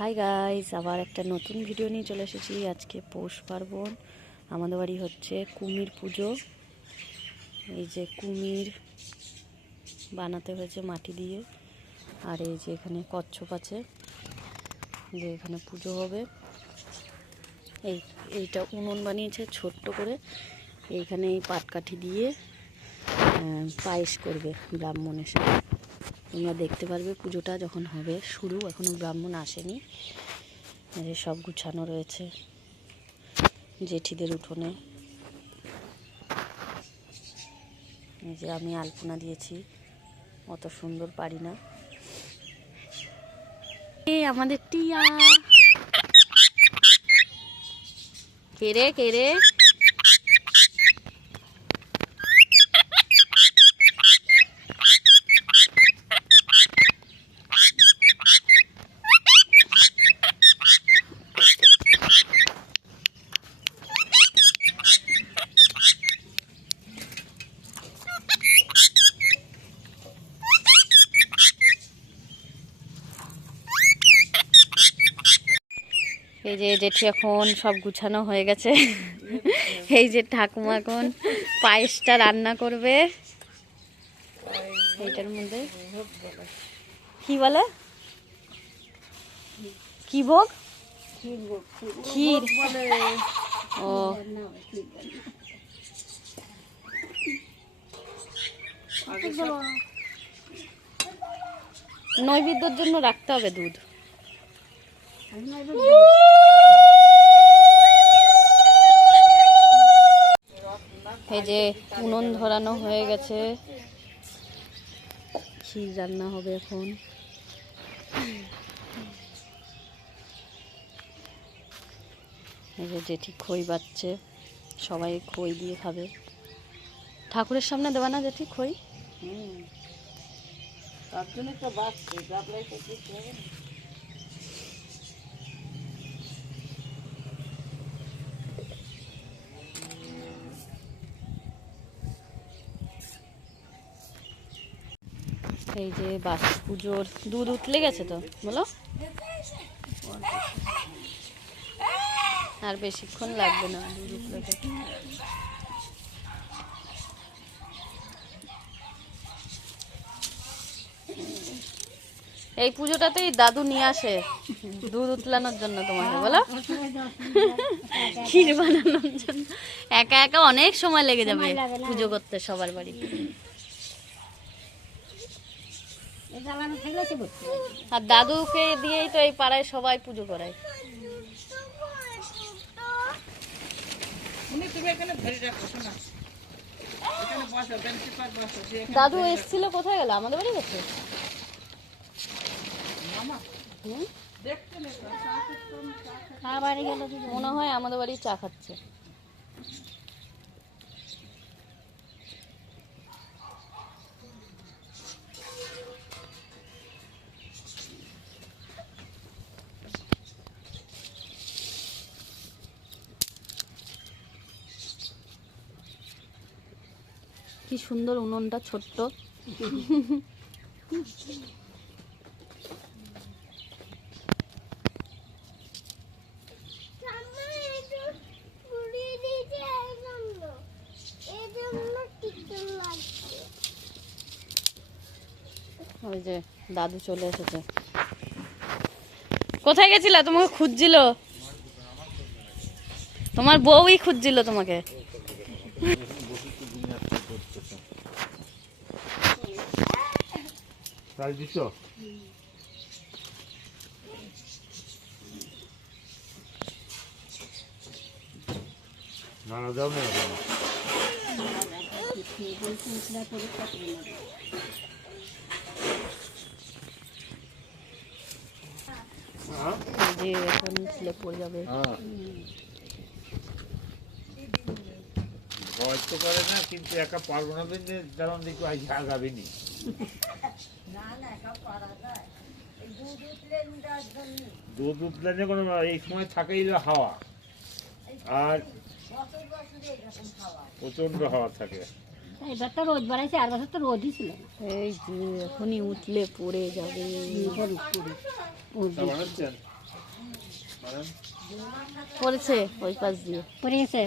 Hi guys, আবার একটা নতুন ভিডিও নিয়ে চলে এসেছি। আজকে পৌষ পার্বণ, আমাদের বাড়ি হচ্ছে কুমির পুজো। এই যে কুমির বানাতে হয়েছে মাটি দিয়ে, আর এই যে এখানে কচ্ছপ আছে, যে এখানে পুজো হবে। এইটা উনুন বানিয়েছে ছোট্ট করে, এইখানে এই পাটকাঠি দিয়ে পায়েস করবে ব্রাহ্মণ এসে। তোমরা দেখতে পারবে পুজোটা যখন হবে শুরু, এখনও ব্রাহ্মণ আসেনি। সব গুছানো রয়েছে জেঠিদের উঠোনে। এই যে আমি আলপনা দিয়েছি, অত সুন্দর পারি না। আমাদের টিয়া কেরে কেরে এই যে জেঠি এখন সব গুছানো হয়ে গেছে। এই যে ঠাকুমা এখন পায়েসটা রান্না করবে। এইটার মধ্যে কি বলে, কি ভোগ? ক্ষীর। ও নৈবেদ্যের জন্য রাখতে হবে দুধ। এই যে উনুন ধরানো হয়ে গেছে, ক্ষীর রান্না হবে এখন। এই যে জেঠি খই বাচ্ছে, সবাই খই দিয়ে খাবে। ঠাকুরের সামনে দেবা না জেঠি খই? তার জন্য তো বাচ্ছে। এই যে বাসি পুজোর দুধ উতলে গেছে তো, বলো আর বেশিক্ষণ লাগবে না দুধ উতলে গেছে। এই পুজোটাতেই দাদু নিয়ে আসে দুধ উতলানোর জন্য তোমাকে, বলো ক্ষীর বানানোর জন্য। একা একা অনেক সময় লেগে যাবে পুজো করতে সবার বাড়ি। আর দাদুকে দিয়েই তো এই পাড়ায় সবাই পুজো করায়। দাদু এসেছিল, কোথায় গেল? আমাদের বাড়ি গেছে মনে হয়, আমাদের বাড়ি চা খাচ্ছে। কি সুন্দর উনুনটা, ছোট্ট। ওই যে দাদু চলে এসেছে। কোথায় গেছিল? তোমাকে খুঁজছিল, তোমার বউই খুঁজছিল তোমাকে। এখন স্লেপ পড়ে যাবে। হয়তো পারে না, কিন্তু একা পারবো না, যেমন দেখো আগাবেনি। দুধ উতলানে কোনো এই সময় থাকেই হাওয়া, আর প্রচন্ড হাওয়া থাকে। এবার তো রোদ বাড়াইছে, আর বছর তো রোদই ছিল। এই যে এখনই উঠলে পড়ে যাবে। পড়েছে ওই পাশ দিয়ে। পড়ে গেছে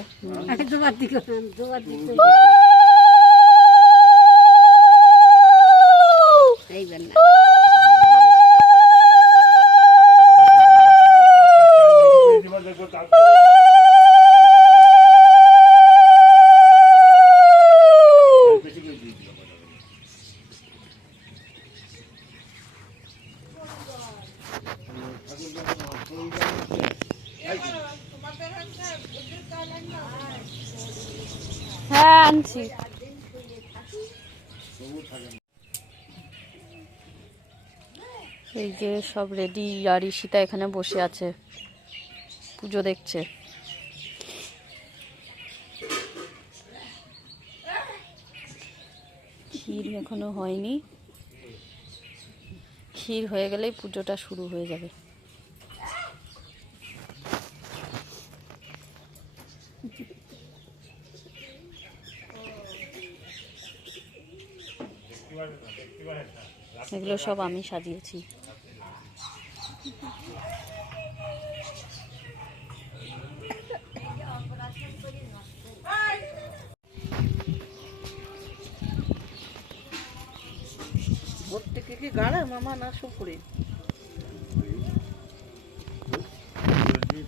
দুবার দিকে দুবার দিকে এই বেলা হ্যাঁ আনছি। এই যে সব রেডি, আর ঈশিতা এখানে বসে আছে পুজো দেখছে। ক্ষীর এখনো হয়নি, ক্ষীর হয়ে গেলেই পুজোটা শুরু হয়ে যাবে। এগুলো সব আমি সাজিয়েছি। প্রত্যেকে কি গাড়া মামা না সুপুরি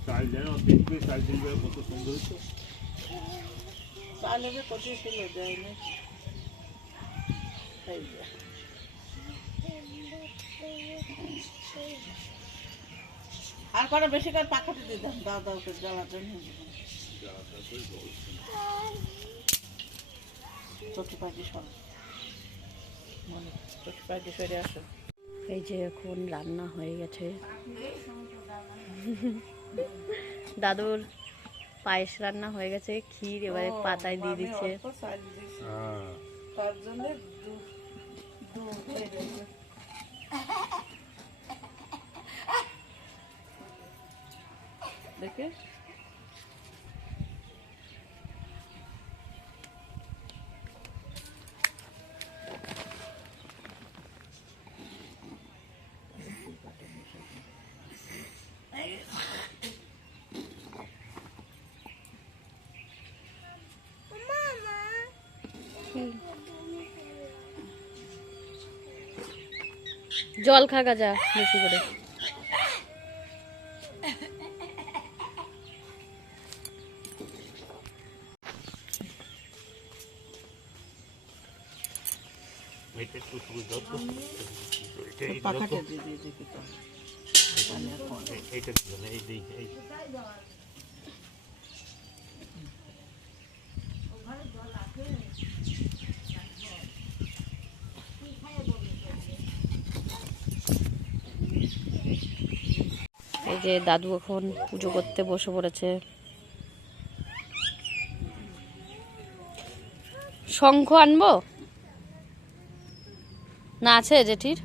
চাল যেন চাল দিলে কত সুন্দর হতো। চাল হবে কত ছিল যায় না আর কটা বেশি করে পাখাতে দিতাম দাও দাও করে জ্বালার জন্য চটি পাটি সর চটি পাটি সরে আসো। এই যে এখন রান্না হয়ে গেছে, দাদুর পায়েস রান্না হয়ে গেছে, ক্ষীর এবারে পাতায় দিয়ে দিচ্ছে। তার জন্য দেখে জল খা গাজা বেশি করে। পাখাটা দিয়ে দিয়ে দেখি তো এইটা এই এই যে দাদু এখন পুজো করতে বসে পড়েছে। শঙ্খ আনবো না, আছে জেঠির?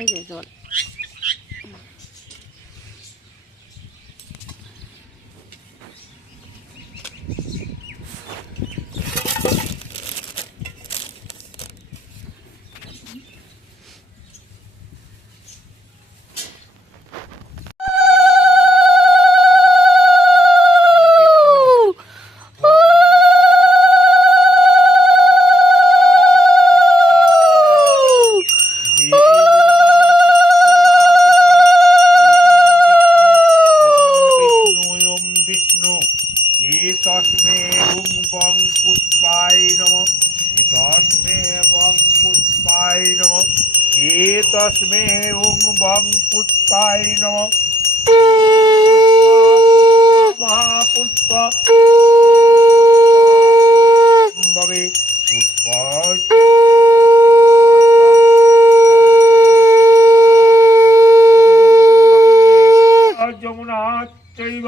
এই যে জল। तस्मे बं पुष्पाय नमः तस्मे बं पुष्पाय नमः तस्मे बं पुष्पाय नमः महापुष्प भवे যমুনা চৈব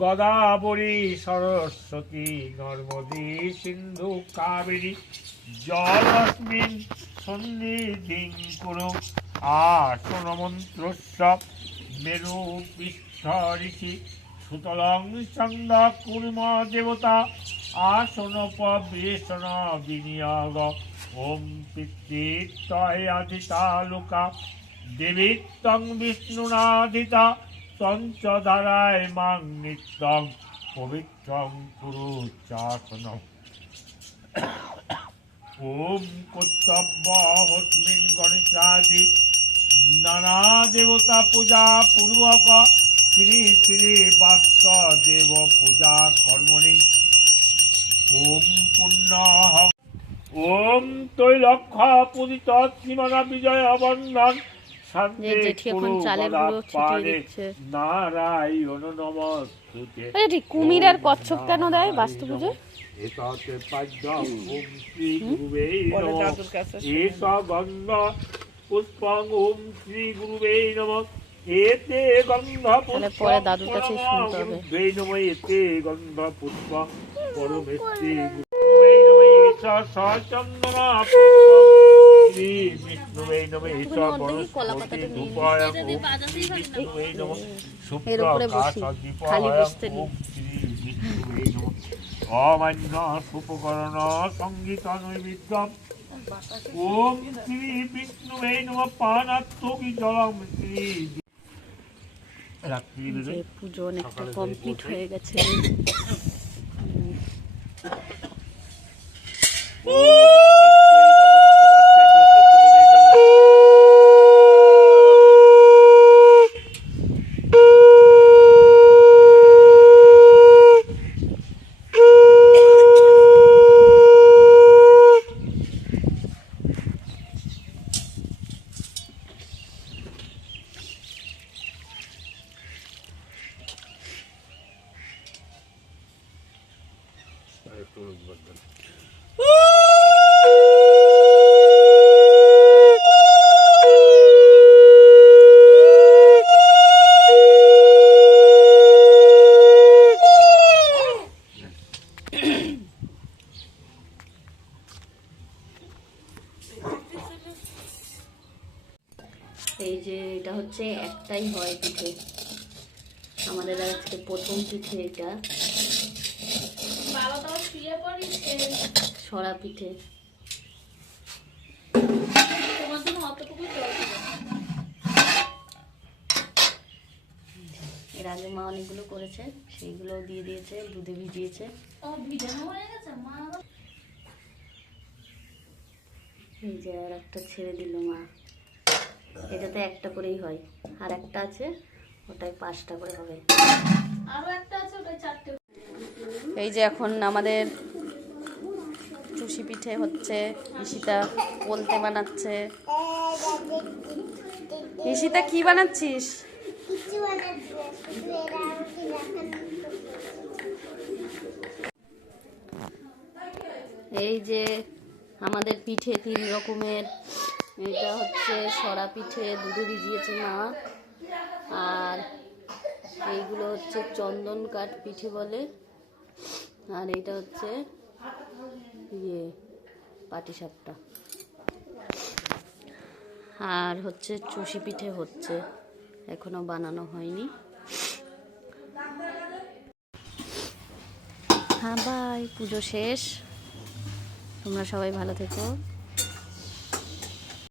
গদাবরী সরস্বতী নর্মদী সিন্ধু কাবেরী জলস্মিন সন্নিধিং কুরু আসন মন্ত্রস্য মেরু পৃষ্ঠ ঋষি সুতলং চন্দ কুর্ম দেবতা আসন পবেশন বিনিয়োগ ওম পিতৃত্বয়াধিতা লোকা দেবীত্বং বিষ্ণুনাধিতা তঞ্চধারায় মাং নিত্যং পবিত্রং কুরু চাসনম ওম কর্তব্য হস্মিন গণেশাদি নানা দেবতা পূজা পূর্বক শ্রী শ্রী বাস্তদেব পূজা কর্মণি ওম পুণ্য ওম তৈলক্ষ পূজিত শ্রীমানা বিজয় বন্ধন যে জেঠি এখন চালের গুঁড়ো ছিটিয়ে দিচ্ছে। নারায়ণ নমস্তুতে। ঠিক কুমির আর কচ্ছপ কেন দেয় বাস্তু পুজো? এততে পাদ্যম ওম শ্রী গুরুবে পরে নমঃ দাদুর কাছে এস গন্ধ পুষ্পং ওম শ্রী গুরুবে নমঃ এতে গন্ধ তাহলে পরে দাদুর কাছে শুনতে হবে। গুরুবে নমঃ এতে গন্ধ পুষ্প পরমেশ্বরী গুরুবে নমঃ এস সচন্দনা পুষ্পং শ্রী বিষ্ণুবে নমঃ এস বনস্পতি ধূপায়ং ওম শ্রী বিষ্ণুবে নমঃ এর উপরে বসি, খালি বসতে নেই। ওম শ্রী বিষ্ণুবে নমঃ অমান্য সুপকরণ সঙ্গীত নৈবেদ্যম ওম শ্রী বিষ্ণুবে নমঃ পানাত্মকি জলম শ্রী রাত্রি যে পুজো অনেকটা কমপ্লিট হয়ে গেছে। এই যে এটা হচ্ছে একটাই হয় পিঠে, আমাদের আজকে প্রথম পিঠে এটা সরা পিঠে। এর আগে মা অনেকগুলো করেছে, সেইগুলো দিয়ে দিয়েছে, দুধে ভিজিয়েছে। এই যে আর একটা ছেড়ে দিল মা, এটাতে একটা করেই হয়, আর একটা আছে ওটাই 5টা করে হবে। এই যে এখন আমাদের চুষি পিঠে হচ্ছে, ঈশিতা বলতে বানাচ্ছে। ঈশিতা কি বানাচ্ছিস? এই যে আমাদের পিঠে 3 রকমের, এটা হচ্ছে সরা পিঠে, দুধে ভিজিয়েছে মা, আর এইগুলো হচ্ছে চন্দন কাঠ পিঠে বলে, আর এটা হচ্ছে পাটিসাপটা, আর হচ্ছে চুষি পিঠে হচ্ছে, এখনো বানানো হয়নি। হ্যাঁ বাই, পুজো শেষ, তোমরা সবাই ভালো থেকো।